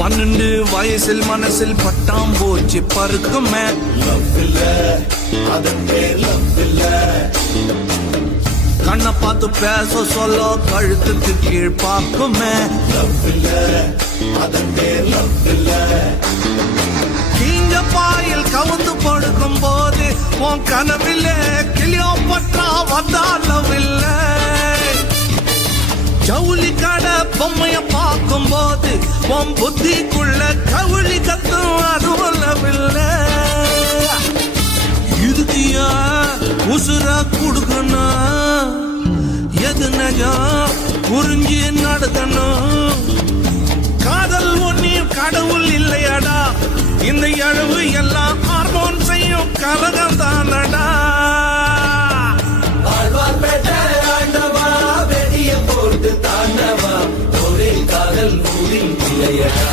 12 வயசில் மனசில் பட்டாம்போச்சு பருக்குமே. கண்ணை பார்த்து பேச சொல்ல கழுத்துக்கு கீழ் பார்க்குமே. கீஞ்ச பாயில் கவுந்து படுக்கும் போது உன் கனவில்லை கிளியோபட்ரா வந்தாலவில்லை. ஜவுளி கடை பொம்மைய பார்க்கும் போது உன் புத்திக்குள்ள கவுளி கத்தும் அதுவல்லவில்லை. இதுக்கு உசுரா கொடுக்கணும், எது நஜம் புரிஞ்சு நடக்கணும். காதல் ஒன்னியும் கடவுள் இல்லையடா, இந்த எழுவு எல்லாம் ஹார்மோன் செய்யும் கலகம் தானடா. போட்டு தாண்டவா ஒரே காதல் மூடி இல்லையடா.